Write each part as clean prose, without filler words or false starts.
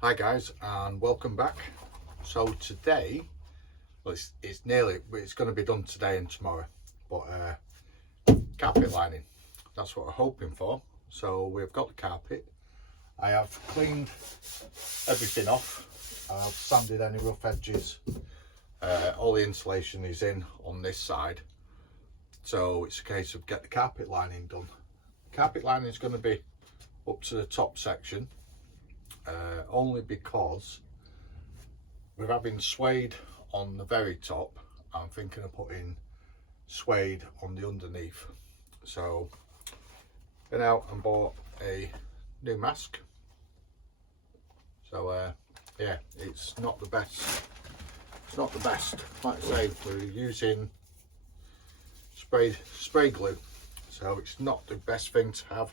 Hi guys, and welcome back. So today, well, it's going to be done today and tomorrow, but carpet lining, that's what we're hoping for. So we've got the carpet. I have cleaned everything off. I've sanded any rough edges. All the insulation is in on this side, so it's a case of get the carpet lining done. Carpet lining is going to be up to the top section, only because we're having suede on the very top. I'm thinking of putting suede on the underneath. So been out and bought a new mask. So yeah, it's not the best. It's not the best. Like I say, we're using spray glue, so it's not the best thing to have.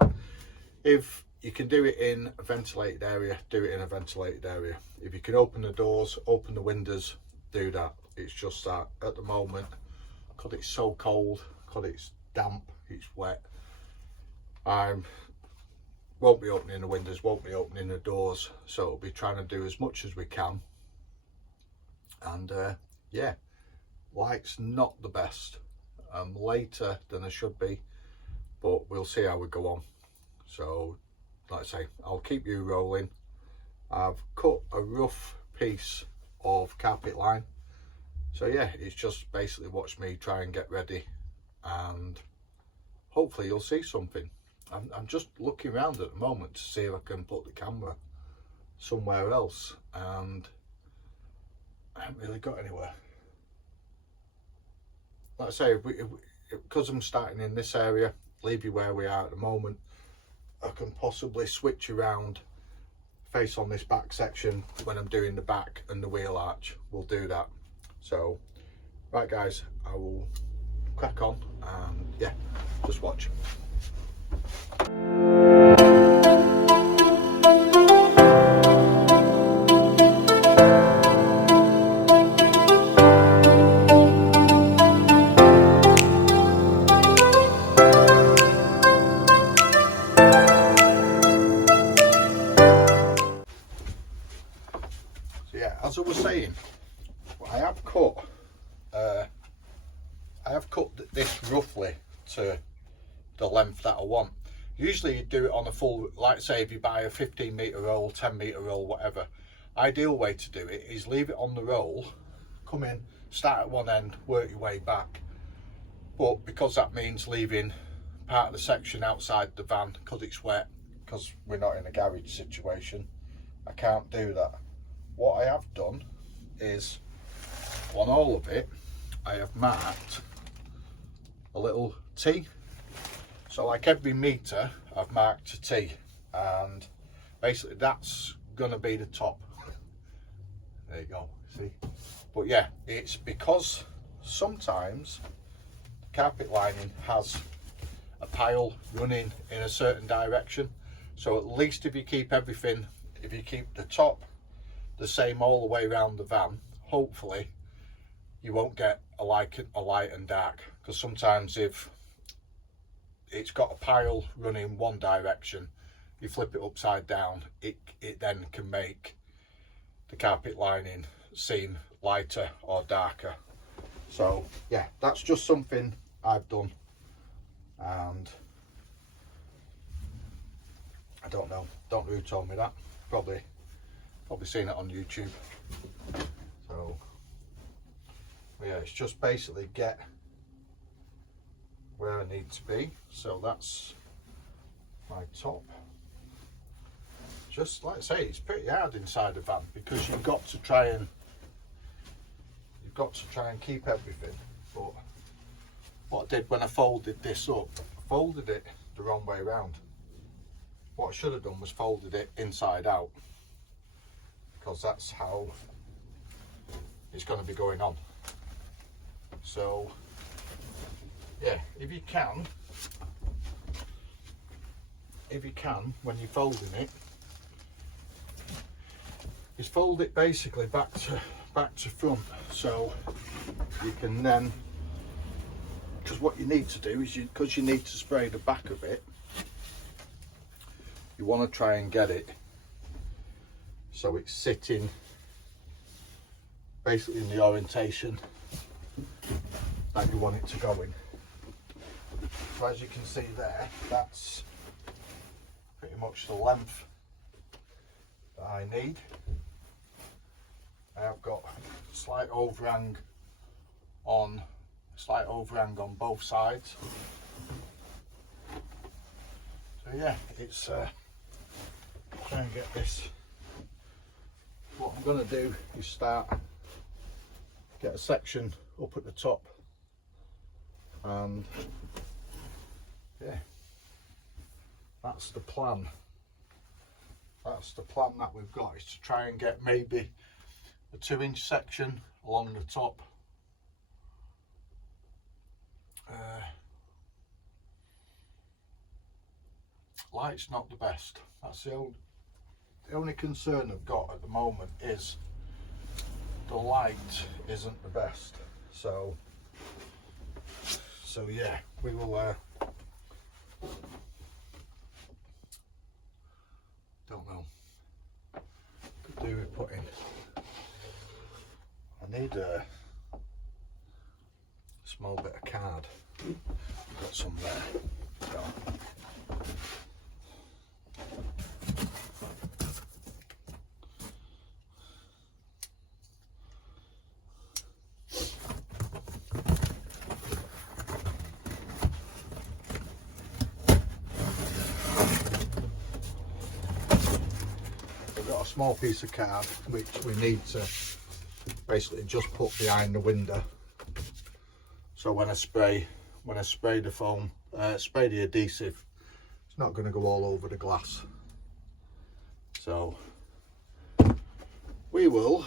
If you can do it in a ventilated area, do it in a ventilated area. If you can open the doors, open the windows, do that. It's just that at the moment, because it's so cold, because it's damp, it's wet, I won't be opening the windows, won't be opening the doors, so it'll be trying to do as much as we can. And yeah, light's not the best. I'm later than I should be, but we'll see how we go on. So like I say, I'll keep you rolling. I've cut a rough piece of carpet line, so yeah, it's just basically watch me try and get ready, and hopefully you'll see something. I'm just looking around at the moment to see if I can put the camera somewhere else, and I haven't really got anywhere. Like I say, because I'm starting in this area, leave you where we are at the moment. I can possibly switch around, face on this back section when I'm doing the back and the wheel arch. We'll do that. So right guys, I will crack on and yeah, just watch. As I was saying, I have cut this roughly to the length that I want. Usually you do it on a full, like say if you buy a 15 metre roll, 10 metre roll, whatever. Ideal way to do it is leave it on the roll, come in, start at one end, work your way back. But because that means leaving part of the section outside the van because it's wet, because we're not in a garage situation, I can't do that. What I have done is, on all of it, I have marked a little T. So like every metre, I've marked a T, and basically that's gonna be the top. There you go, see? But yeah, it's because sometimes the carpet lining has a pile running in a certain direction. So at least if you keep everything, if you keep the top the same all the way around the van, hopefully you won't get a light and dark, because sometimes if it's got a pile running one direction, you flip it upside down, it then can make the carpet lining seem lighter or darker. So yeah, that's just something I've done, and I don't know who told me that. Probably seen it on YouTube. So yeah, it's just basically get where I need to be. So that's my top. Just like I say, it's pretty hard inside the van because you've got to try and keep everything. But what I did when I folded this up, I folded it the wrong way around. What I should have done was folded it inside out, because that's how it's going to be going on. So yeah, if you can when you're folding it, is fold it basically back to front, so you can then, because what you need to do is, because you need to spray the back of it, you want to try and get it so it's sitting basically in the orientation that you want it to go in. So as you can see there, that's pretty much the length that I need. I have got a slight overhang on both sides. So yeah, it's try and get this. What I'm going to do is get a section up at the top, and yeah, that's the plan. That's the plan that we've got, is to try and get maybe a 2-inch section along the top. Light's not the best. That's the only concern I've got at the moment, is the light isn't the best. So yeah, we will don't know, could do with putting, I need a small bit of card, got some there. So small piece of card which we need to basically just put behind the window, so when I spray the foam, spray the adhesive, it's not going to go all over the glass. So we will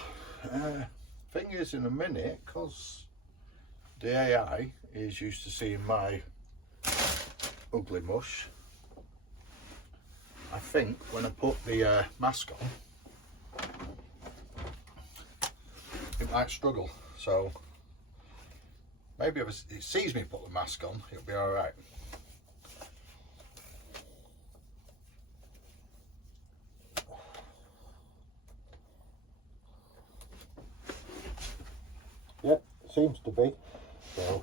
thing is, in a minute, because the AI is used to seeing my ugly mush, I think when I put the mask on, it might struggle. So maybe if it sees me put the mask on, it'll be all right. Yep, seems to be. So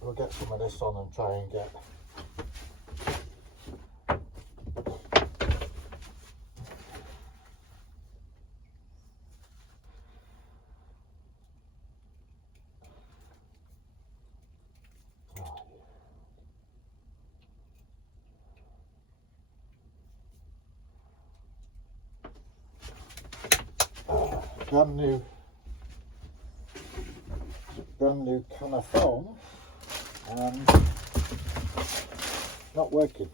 we'll get some of this on and try and get brand new can of foam, and not working.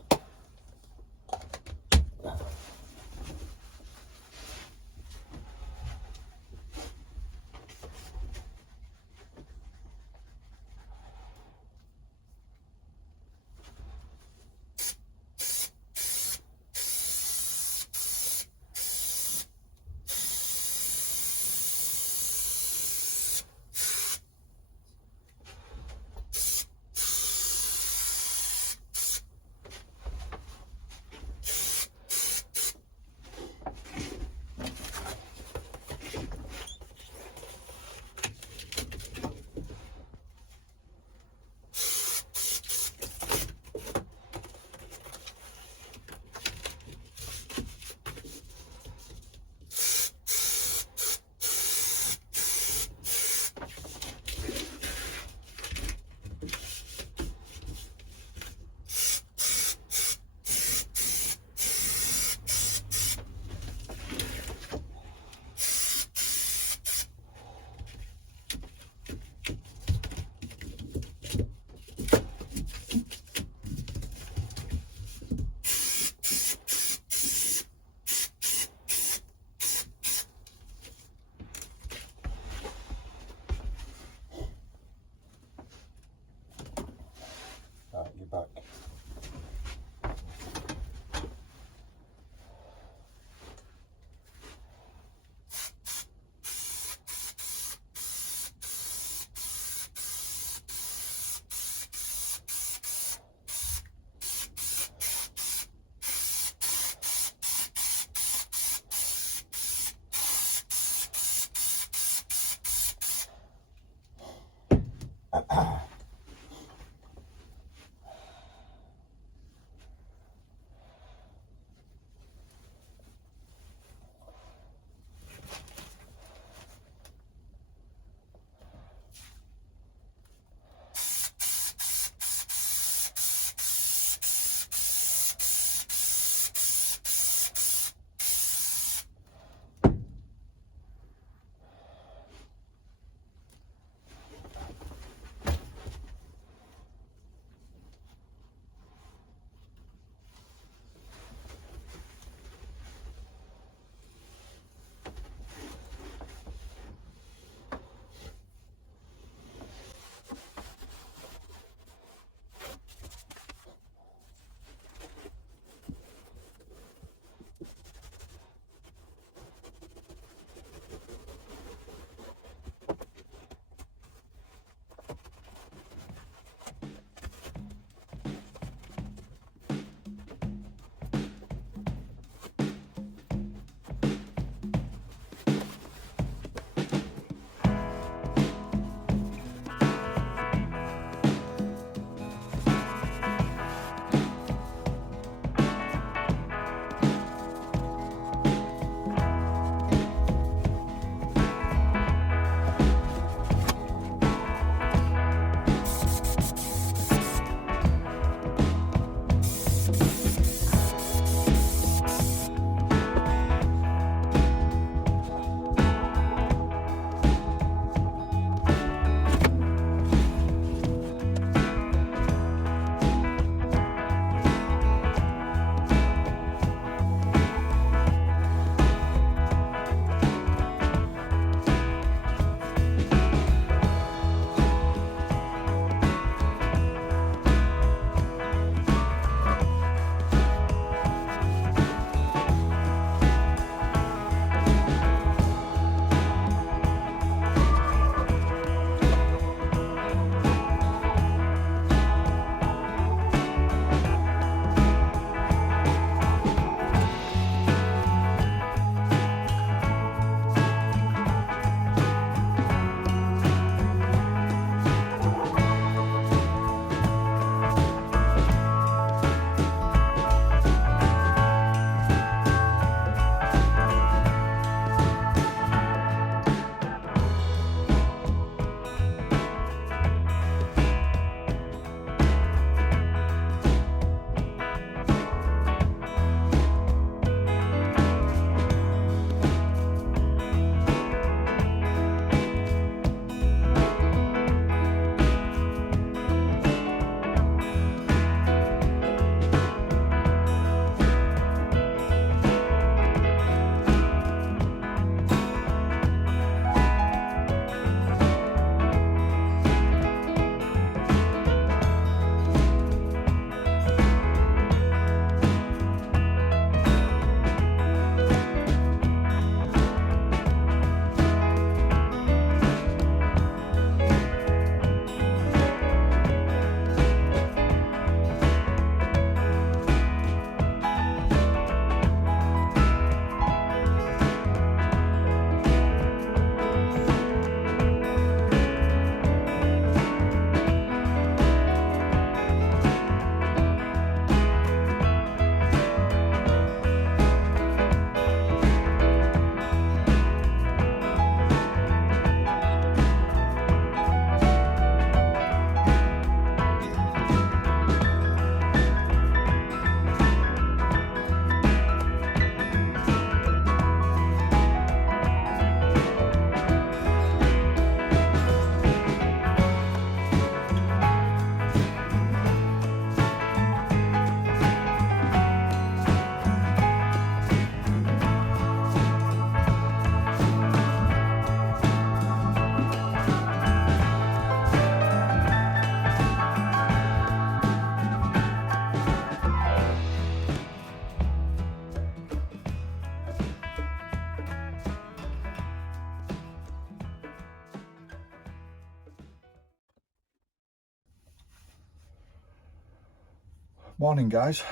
Morning guys,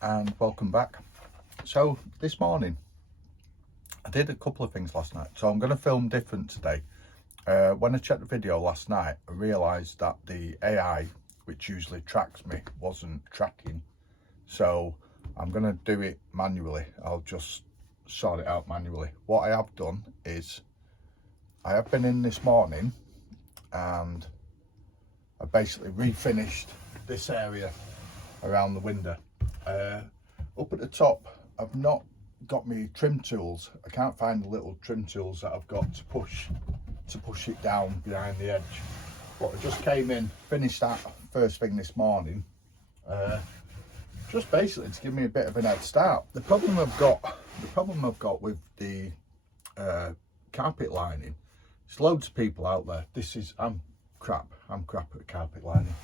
and welcome back. So this morning I did a couple of things last night, so I'm going to film different today. When I checked the video last night, I realised that the AI, which usually tracks me, wasn't tracking, so I'm going to do it manually. I'll just sort it out manually. What I have done is I have been in this morning and I basically refinished this area around the window. Up at the top, I've not got me trim tools. I can't find the little trim tools that I've got to push it down behind the edge. But I just came in, finished that first thing this morning, just basically to give me a bit of an head start. The problem I've got with the carpet lining, there's loads of people out there. I'm crap at carpet lining.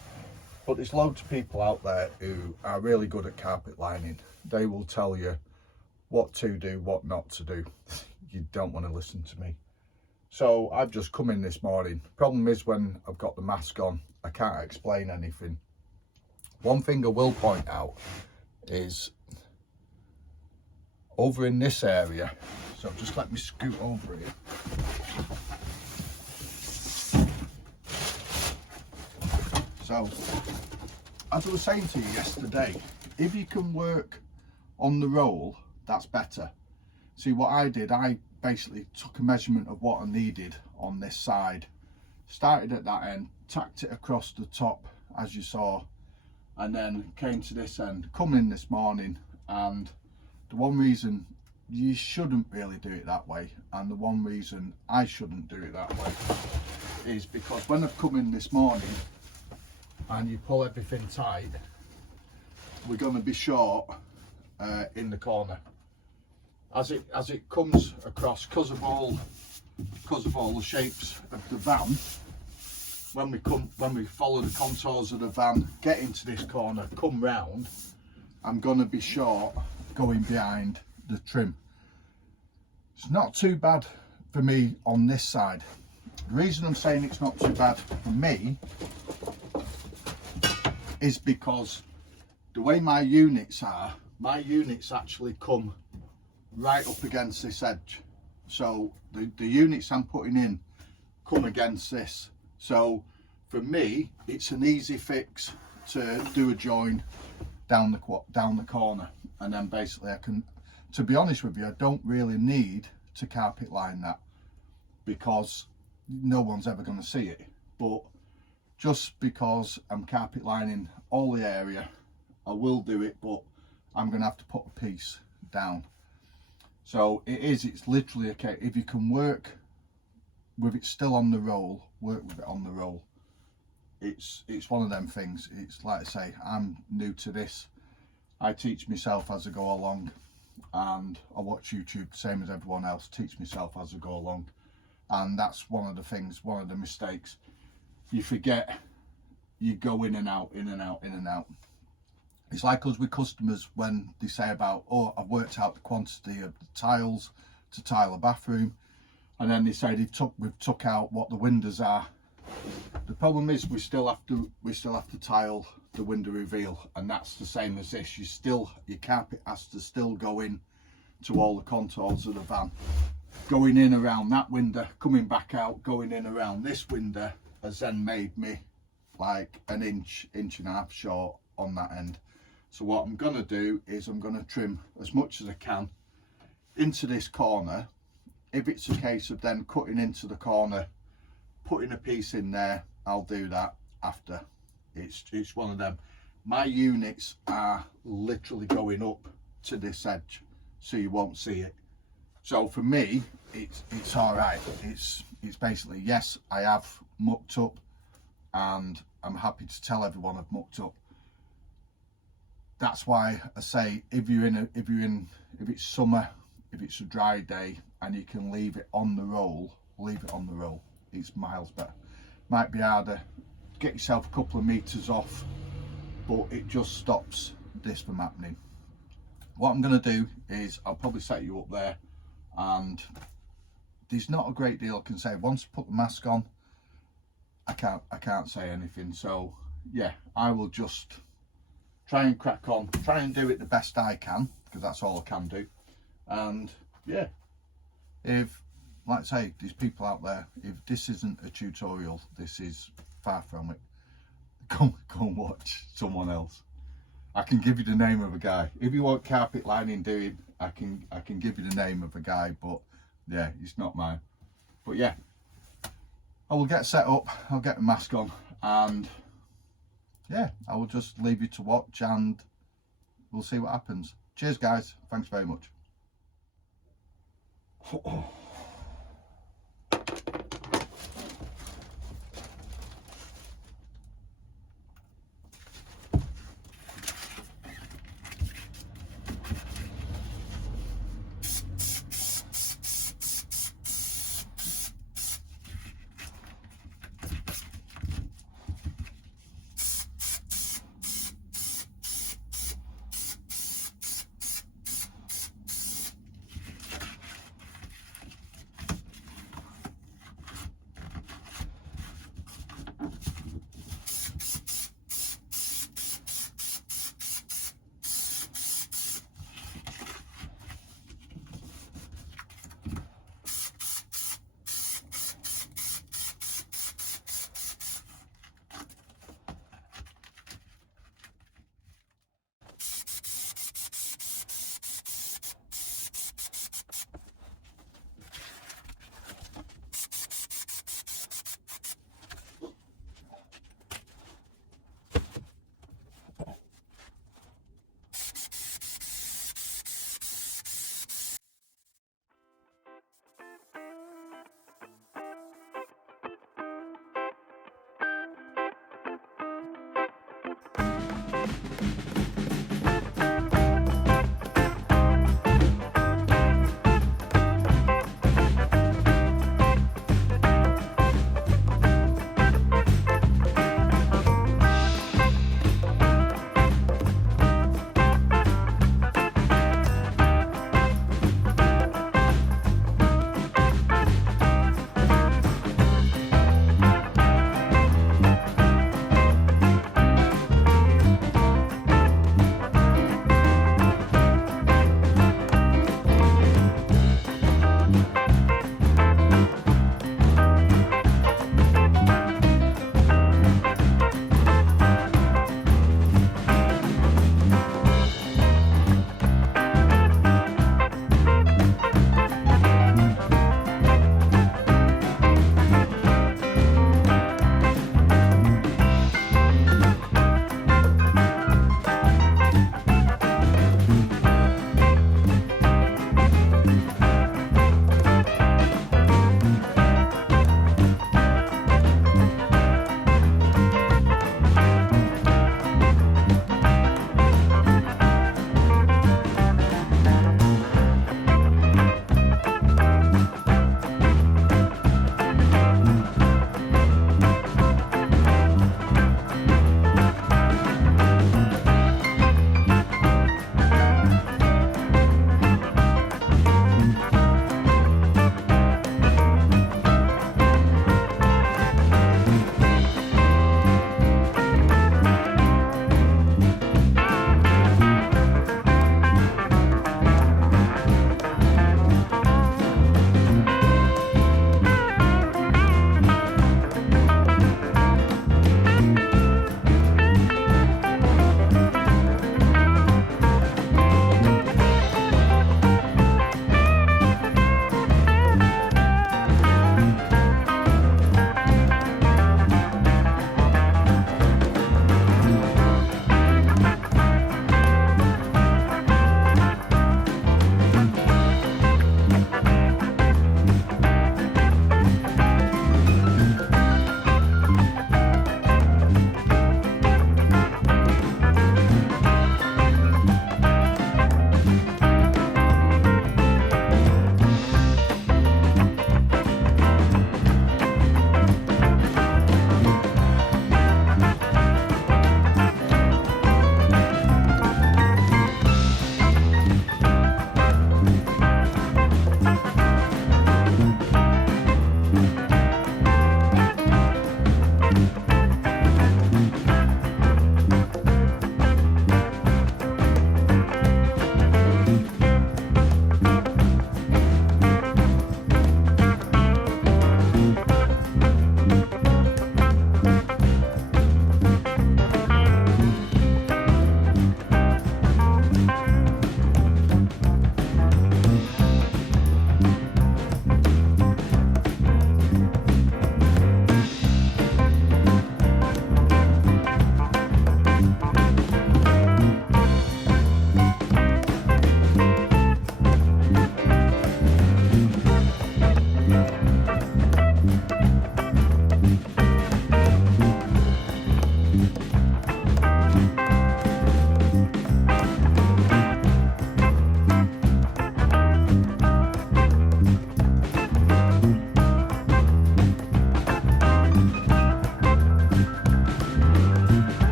But there's loads of people out there who are really good at carpet lining. They will tell you what to do, what not to do. You don't want to listen to me. So I've just come in this morning. Problem is, when I've got the mask on, I can't explain anything. One thing I will point out is over in this area, so just let me scoot over here. So, as I was saying to you yesterday, if you can work on the roll, that's better. See, what I did, I basically took a measurement of what I needed on this side, started at that end, tacked it across the top, as you saw, and then came to this end, come in this morning. And the one reason you shouldn't really do it that way, and the one reason I shouldn't do it that way, is because when I've come in this morning, and you pull everything tight, we're going to be short in the corner as it comes across, because of all the shapes of the van. When we follow the contours of the van, get into this corner, come round, I'm going to be short going behind the trim. It's not too bad for me on this side. The reason I'm saying it's not too bad for me is because the way my units actually come right up against this edge. So the units I'm putting in come against this. So for me, it's an easy fix to do a join down the corner, and then basically I can, to be honest with you, I don't really need to carpet line that because no one's ever going to see it. But just because I'm carpet lining all the area, I will do it, but I'm going to have to put a piece down. So it's literally okay. If you can work with it still on the roll, work with it on the roll. It's one of them things. It's like I say, I'm new to this. I teach myself as I go along, and I watch YouTube same as everyone else, teach myself as I go along. And that's one of the things, one of the mistakes. You forget, you go in and out, in and out, in and out. It's like us with customers when they say about, oh, I've worked out the quantity of the tiles to tile a bathroom, and then they say we've took out what the windows are. The problem is we still have to tile the window reveal, and that's the same as this. Your carpet has to still go in to all the contours of the van. Going in around that window, coming back out, going in around this window has then made me like an inch and a half short on that end. So what I'm going to do is I'm going to trim as much as I can into this corner. If it's a case of then cutting into the corner, putting a piece in there, I'll do that after. It's one of them. My units are literally going up to this edge, so you won't see it. So for me, it's all right. It's basically, yes, I have mucked up, and I'm happy to tell everyone I've mucked up. That's why I say if it's summer, if it's a dry day and you can leave it on the roll, leave it on the roll. It's miles better. Might be harder, get yourself a couple of meters off, but it just stops this from happening. What I'm going to do is I'll probably set you up there, and there's not a great deal I can say. Once I put the mask on, I can't say anything. So yeah, I will just try and crack on, try and do it the best I can, because that's all I can do. And yeah, if, like I say, there's people out there, if this isn't a tutorial, this is far from it. Go and watch someone else. I can give you the name of a guy. If you want carpet lining doing, I can give you the name of a guy, but yeah, it's not mine. But yeah, I will get set up, I'll get a mask on, and yeah, I will just leave you to watch, and we'll see what happens. Cheers guys, thanks very much.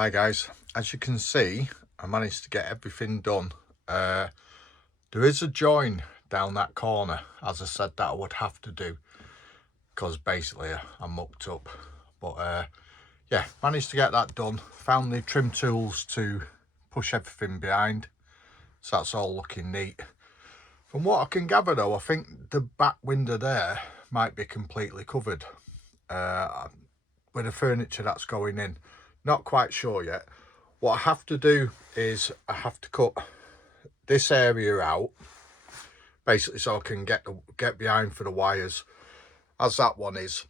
Hi guys, as you can see, I managed to get everything done. There is a join down that corner, as I said that I would have to do, because basically I mucked up. But yeah, managed to get that done. Found the trim tools to push everything behind, so that's all looking neat. From what I can gather though, I think the back window there might be completely covered with the furniture that's going in. Not quite sure yet. What I have to do is I have to cut this area out, basically, so I can get behind for the wires, as that one is.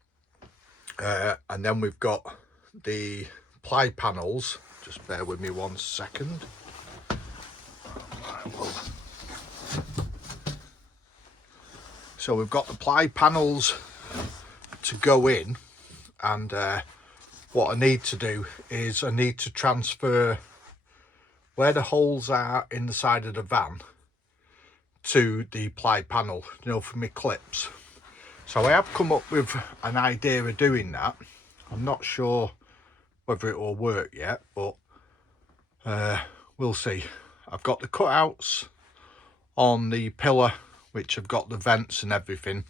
And then we've got the ply panels. Just bear with me 1 second. So we've got the ply panels to go in, and what I need to do is I need to transfer where the holes are in the side of the van to the ply panel, you know, for my clips. So I have come up with an idea of doing that. I'm not sure whether it will work yet, but we'll see. I've got the cutouts on the pillar, which have got the vents and everything.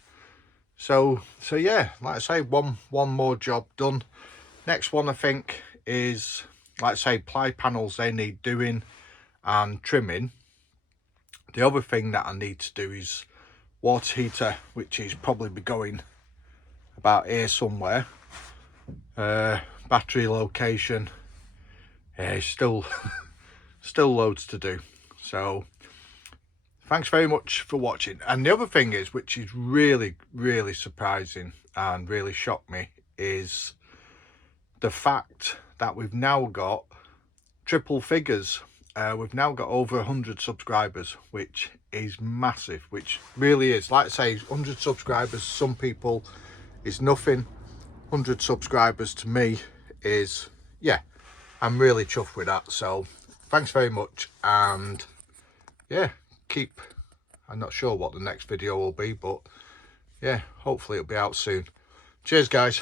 So yeah, like I say, one more job done. Next one I think is, like I say, ply panels, they need doing and trimming. The other thing that I need to do is water heater, which is probably be going about here somewhere. Battery location, still loads to do. So thanks very much for watching. And the other thing is, which is really surprising and really shocked me, is the fact that we've now got triple figures. We've now got over 100 subscribers, which is massive, which really is. Like I say, 100 subscribers, some people is nothing. 100 subscribers to me is, yeah, I'm really chuffed with that. So thanks very much, and yeah, I'm not sure what the next video will be, but yeah, hopefully it'll be out soon. Cheers guys.